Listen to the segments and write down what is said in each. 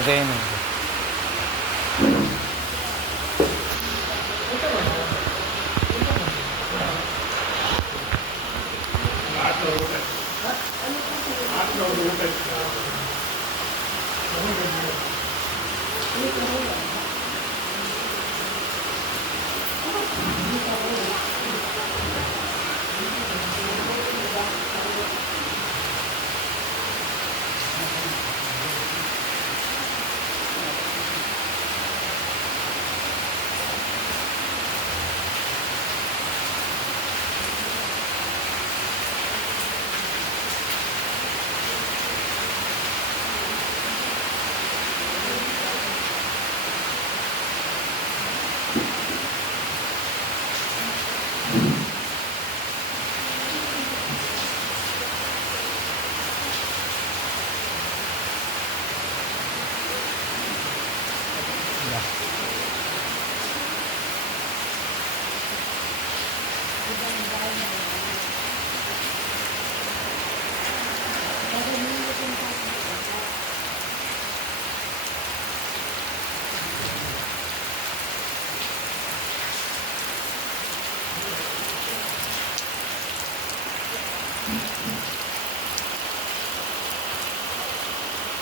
ಅದೇನು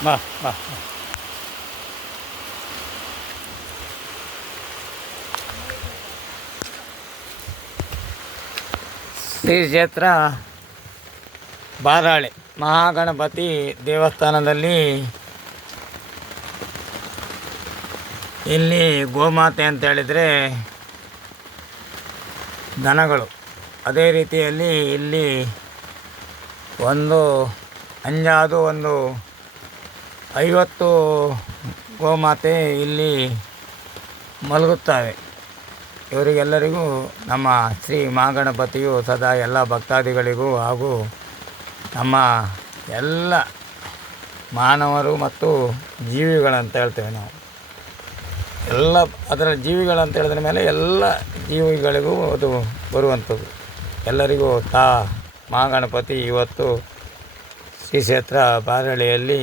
ಬಾ ಬಾ ಶ್ರೀ ಕ್ಷೇತ್ರ ಬಾರಾಳೆ ಮಹಾಗಣಪತಿ ದೇವಸ್ಥಾನದಲ್ಲಿ ಇಲ್ಲಿ ಗೋಮಾತೆ ಅಂತ ಹೇಳಿದರೆ ದನಗಳು. ಅದೇ ರೀತಿಯಲ್ಲಿ ಇಲ್ಲಿ ಒಂದು ಅಂಜಾದು ಒಂದು 50 ಗೋಮಾತೆ ಇಲ್ಲಿ ಮಲಗುತ್ತವೆ. ಇವರಿಗೆಲ್ಲರಿಗೂ ನಮ್ಮ ಶ್ರೀ ಮಹಾಗಣಪತಿಯು ಸದಾ ಎಲ್ಲ ಭಕ್ತಾದಿಗಳಿಗೂ ಹಾಗೂ ನಮ್ಮ ಎಲ್ಲ ಮಾನವರು ಮತ್ತು ಜೀವಿಗಳಂತ ಹೇಳ್ತೇವೆ ನಾವು. ಎಲ್ಲ ಅದರ ಜೀವಿಗಳಂತ ಹೇಳಿದ ಮೇಲೆ ಎಲ್ಲ ಜೀವಿಗಳಿಗೂ ಅದು ಬರುವಂಥದ್ದು. ಎಲ್ಲರಿಗೂ ಮಹಾಗಣಪತಿ ಇವತ್ತು ಶ್ರೀ ಕ್ಷೇತ್ರ ಬಾರಳಿಯಲ್ಲಿ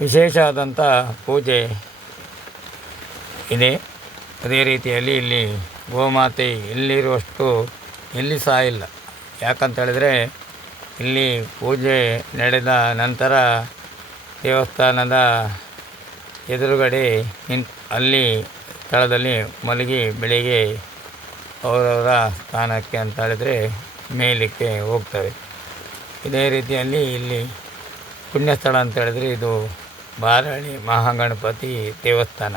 ವಿಶೇಷವಾದಂಥ ಪೂಜೆ ಇದೆ. ಅದೇ ರೀತಿಯಲ್ಲಿ ಇಲ್ಲಿ ಗೋಮಾತೆ ಇಲ್ಲಿರುವಷ್ಟು ಎಲ್ಲಿ ಸಹ ಇಲ್ಲ. ಯಾಕಂತೇಳಿದರೆ ಇಲ್ಲಿ ಪೂಜೆ ನಡೆದ ನಂತರ ದೇವಸ್ಥಾನದ ಎದುರುಗಡೆ ಅಲ್ಲಿ ಸ್ಥಳದಲ್ಲಿ ಮಲಗಿ ಬೆಳಿಗ್ಗೆ ಅವರವರ ಸ್ಥಾನಕ್ಕೆ ಅಂತ ಹೇಳಿದರೆ ಮೇಲಕ್ಕೆ ಹೋಗ್ತವೆ. ಇದೇ ರೀತಿಯಲ್ಲಿ ಇಲ್ಲಿ ಪುಣ್ಯಸ್ಥಳ ಅಂತ ಹೇಳಿದರೆ ಇದು ಬಾರಾಳಿ ಮಹಾಗಣಪತಿ ದೇವಸ್ಥಾನ.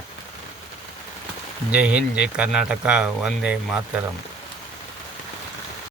ಜೈ ಹಿಂದ್, ಜೈ ಕರ್ನಾಟಕ, ವಂದೇ ಮಾತರಂ.